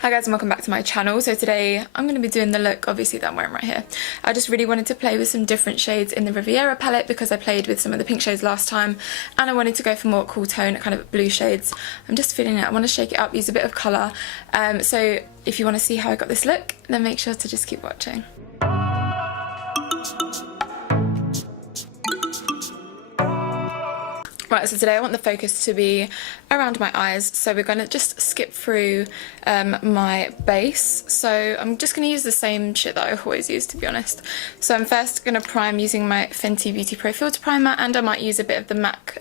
Hi guys and welcome back to my channel. So today I'm going to be doing the look obviously that I'm wearing right here. I just really wanted to play with some different shades in the Riviera palette because I played with some of the pink shades last time and I wanted to go for more cool tone kind of blue shades. I'm just feeling it. I want to shake it up, use a bit of colour. So if you want to see how I got this look, then make sure to just keep watching. Right, so today I want the focus to be around my eyes, so we're going to just skip through my base. So I'm just going to use the same shit that I always use, to be honest. So I'm first going to prime using my Fenty Beauty Profiltr primer, and I might use a bit of the MAC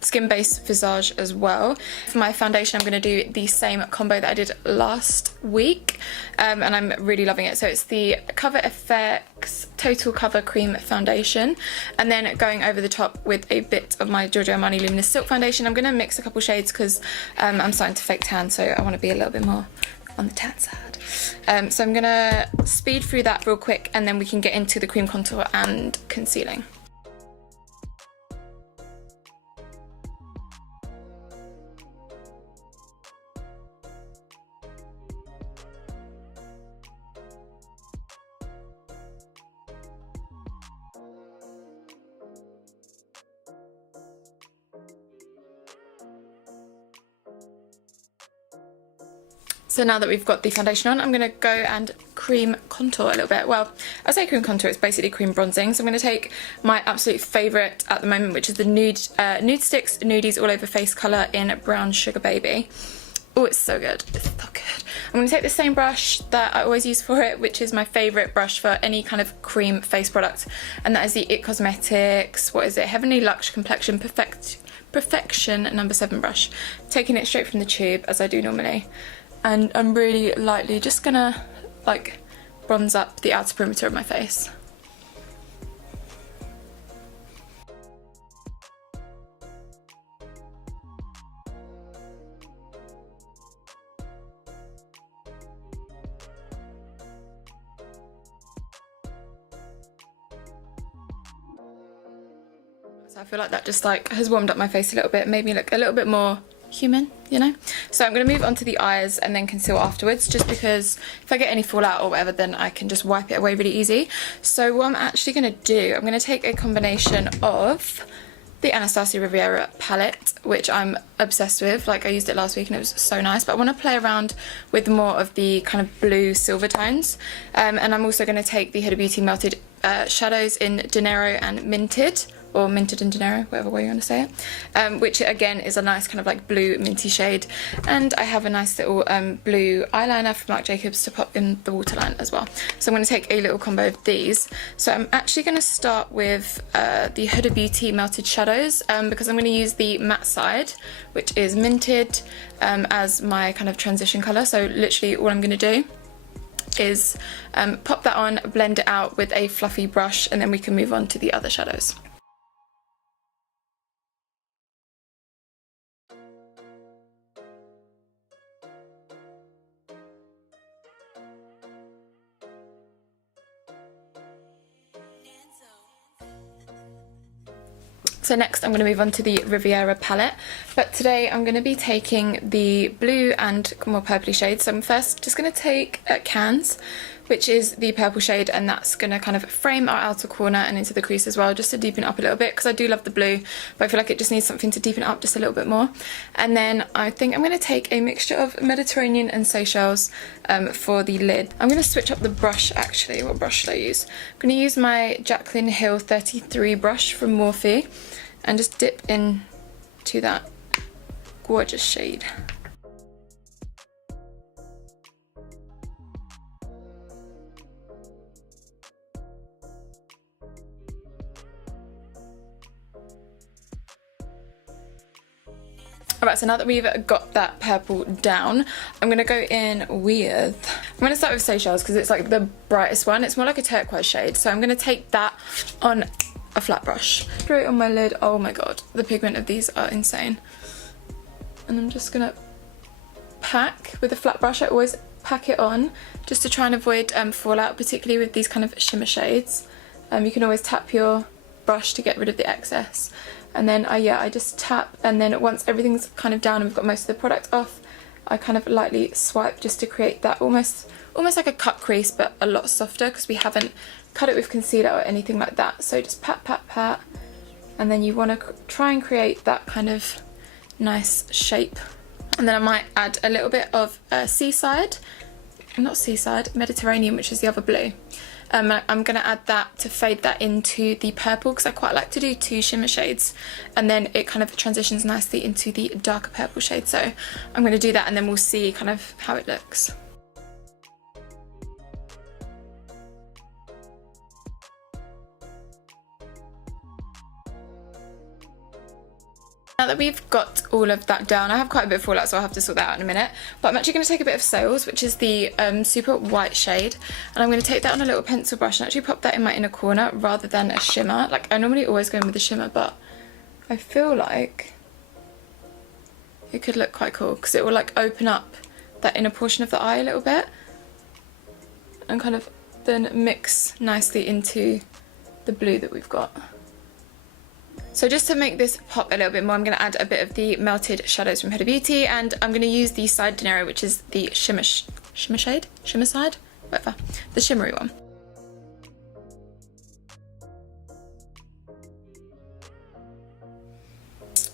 Skin Base Visage as well. For my foundation I'm going to do the same combo that I did last week, and I'm really loving it. So it's the Cover FX Total Cover Cream Foundation, and then going over the top with a bit of my Armani Luminous Silk Foundation. I'm going to mix a couple shades because I'm starting to fake tan, so I want to be a little bit more on the tan side. So I'm going to speed through that real quick and then we can get into the cream contour and concealing. So now that we've got the foundation on, I'm going to go and cream contour a little bit. Well, I say cream contour, it's basically cream bronzing. So I'm going to take my absolute favourite at the moment, which is the Nude Sticks Nudies All Over Face colour in Brown Sugar Baby. Oh, it's so good. It's so good. I'm going to take the same brush that I always use for it, which is my favourite brush for any kind of cream face product. And that is the IT Cosmetics, what is it? Heavenly Luxe Complexion Perfection number 7 brush. Taking it straight from the tube, as I do normally. And I'm really lightly just gonna like bronze up the outer perimeter of my face. So I feel like that just like has warmed up my face a little bit, made me look a little bit more human, you know. So I'm going to move on to the eyes and then conceal afterwards, just because if I get any fallout or whatever, then I can just wipe it away really easy. So what I'm actually going to do, I'm going to take a combination of the Anastasia Riviera palette, which I'm obsessed with. Like, I used it last week and it was so nice, but I want to play around with more of the kind of blue silver tones. And I'm also going to take the Huda Beauty Melted shadows in Dinero and Minted, or Minted and Dinero, whatever way you want to say it, which again is a nice kind of like blue minty shade. And I have a nice little blue eyeliner from Marc Jacobs to pop in the waterline as well. So I'm going to take a little combo of these. So I'm actually going to start with the Huda Beauty Melted Shadows, because I'm going to use the matte side, which is Minted, as my kind of transition colour. So literally all I'm going to do is pop that on, blend it out with a fluffy brush, and then we can move on to the other shadows. So next I'm going to move on to the Riviera palette, but today I'm going to be taking the blue and more purpley shades. So I'm first just going to take Cans, which is the purple shade, and that's going to kind of frame our outer corner and into the crease as well, just to deepen it up a little bit, because I do love the blue, but I feel like it just needs something to deepen it up just a little bit more. And then I think I'm going to take a mixture of Mediterranean and Seychelles for the lid. I'm going to switch up the brush actually. What brush should I use? I'm going to use my Jaclyn Hill 33 brush from Morphe and just dip into that gorgeous shade. Alright, so now that we've got that purple down, I'm going to go in with... I'm going to start with Seychelles because it's like the brightest one. It's more like a turquoise shade, so I'm going to take that on a flat brush straight on my lid. Oh my god, the pigment of these are insane. And I'm just gonna pack with a flat brush. I always pack it on just to try and avoid fallout, particularly with these kind of shimmer shades. You can always tap your brush to get rid of the excess, and then I just tap, and then once everything's kind of down and we've got most of the product off, I kind of lightly swipe just to create that almost like a cut crease, but a lot softer because we haven't cut it with concealer or anything like that. So just pat, pat, pat, and then you want to try and create that kind of nice shape. And then I might add a little bit of Mediterranean, which is the other blue. I'm going to add that to fade that into the purple because I quite like to do 2 shimmer shades, and then it kind of transitions nicely into the darker purple shade. So I'm going to do that and then we'll see kind of how it looks. Now that we've got all of that down, I have quite a bit of fallout, so I'll have to sort that out in a minute. But I'm actually going to take a bit of Soleil's, which is the super white shade, and I'm going to take that on a little pencil brush and actually pop that in my inner corner rather than a shimmer. Like, I normally always go in with a shimmer, but I feel like it could look quite cool because it will like open up that inner portion of the eye a little bit and kind of then mix nicely into the blue that we've got. So just to make this pop a little bit more, I'm going to add a bit of the melted shadows from Huda Beauty, and I'm going to use the side Dinero, which is the shimmer side, whatever, the shimmery one.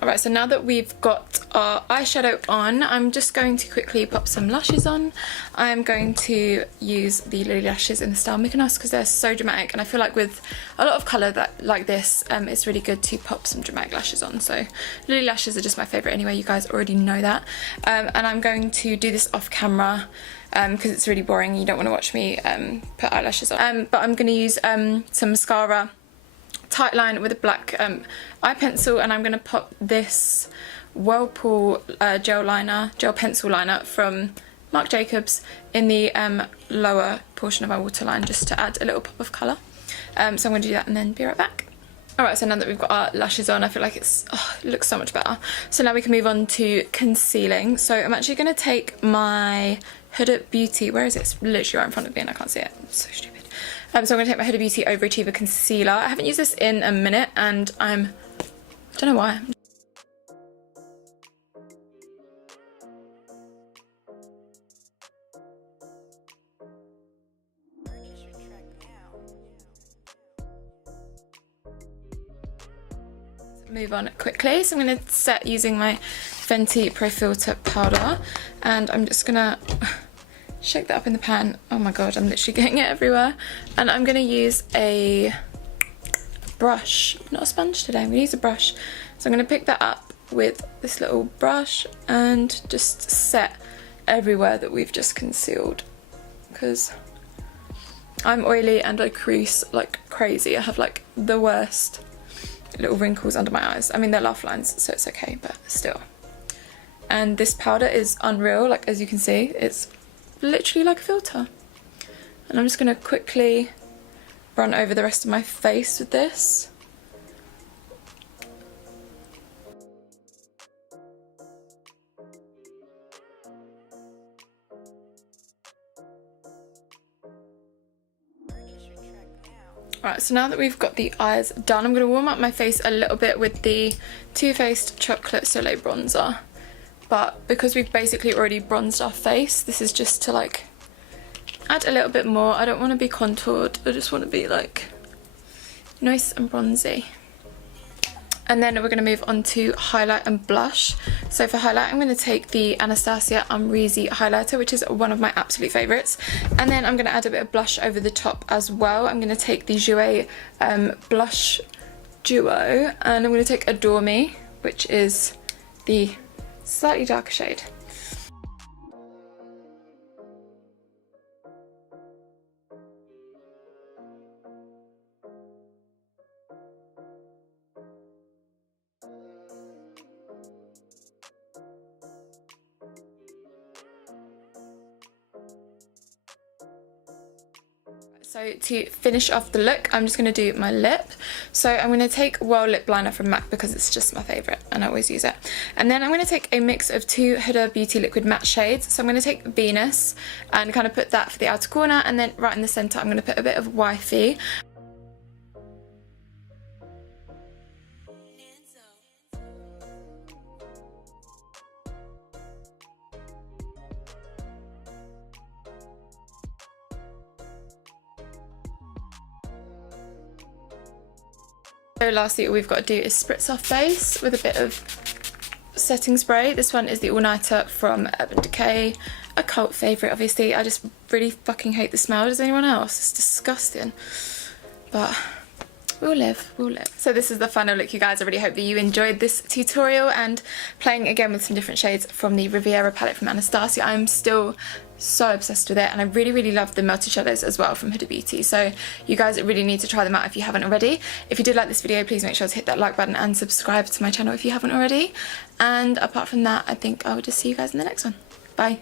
Alright, so now that we've got our eyeshadow on, I'm just going to quickly pop some lashes on. I'm going to use the Lilly lashes in the style Mykonos because they're so dramatic, and I feel like with a lot of colour that like this, it's really good to pop some dramatic lashes on. So Lilly lashes are just my favourite anyway, you guys already know that. And I'm going to do this off camera because it's really boring, you don't want to watch me put eyelashes on. But I'm going to use some mascara, tight line with a black eye pencil, and I'm going to pop this Whirlpool gel pencil liner from Marc Jacobs in the lower portion of my waterline just to add a little pop of colour. So I'm going to do that and then be right back. Alright, so now that we've got our lashes on, I feel like it looks so much better. So now we can move on to concealing. So I'm actually going to take my Huda Beauty, where is it? It's literally right in front of me and I can't see it. It's so stupid. So I'm going to take my Huda Beauty Overachiever concealer. I haven't used this in a minute and I don't know why. Move on quickly. So I'm going to set using my Fenty Profiltr powder, and I'm just going to shake that up in the pan. Oh my god, I'm literally getting it everywhere. And I'm going to use a brush, not a sponge today, I'm going to use a brush. So I'm going to pick that up with this little brush and just set everywhere that we've just concealed, because I'm oily and I crease like crazy. I have like the worst little wrinkles under my eyes. I mean, they're laugh lines, so it's okay, but still. And this powder is unreal, like as you can see, it's literally like a filter. And I'm just going to quickly run over the rest of my face with this. Right, so now that we've got the eyes done, I'm going to warm up my face a little bit with the Too Faced Chocolate Soleil bronzer. But because we've basically already bronzed our face, this is just to like add a little bit more. I don't want to be contoured, I just want to be like nice and bronzy. And then we're going to move on to highlight and blush. So for highlight, I'm going to take the Anastasia Amrezy highlighter, which is one of my absolute favourites. And then I'm going to add a bit of blush over the top as well. I'm going to take the Jouer blush duo, and I'm going to take Adore Me, which is the slightly darker shade. So to finish off the look, I'm just going to do my lip. So I'm going to take Well Lip Liner from MAC because it's just my favourite and I always use it. And then I'm going to take a mix of 2 Huda Beauty Liquid Matte shades. So I'm going to take Venus and kind of put that for the outer corner, and then right in the centre I'm going to put a bit of Wifey. So lastly, all we've got to do is spritz our face with a bit of setting spray. This one is the All Nighter from Urban Decay, a cult favourite obviously. I just really fucking hate the smell. Does anyone else? It's disgusting. But we'll live, we'll live. So this is the final look, you guys. I really hope that you enjoyed this tutorial and playing again with some different shades from the Riviera palette from Anastasia. I'm still so obsessed with it, and I really love the melted shadows as well from Huda Beauty. So you guys really need to try them out if you haven't already. If you did like this video, please make sure to hit that like button and subscribe to my channel if you haven't already. And apart from that, I think I will just see you guys in the next one. Bye.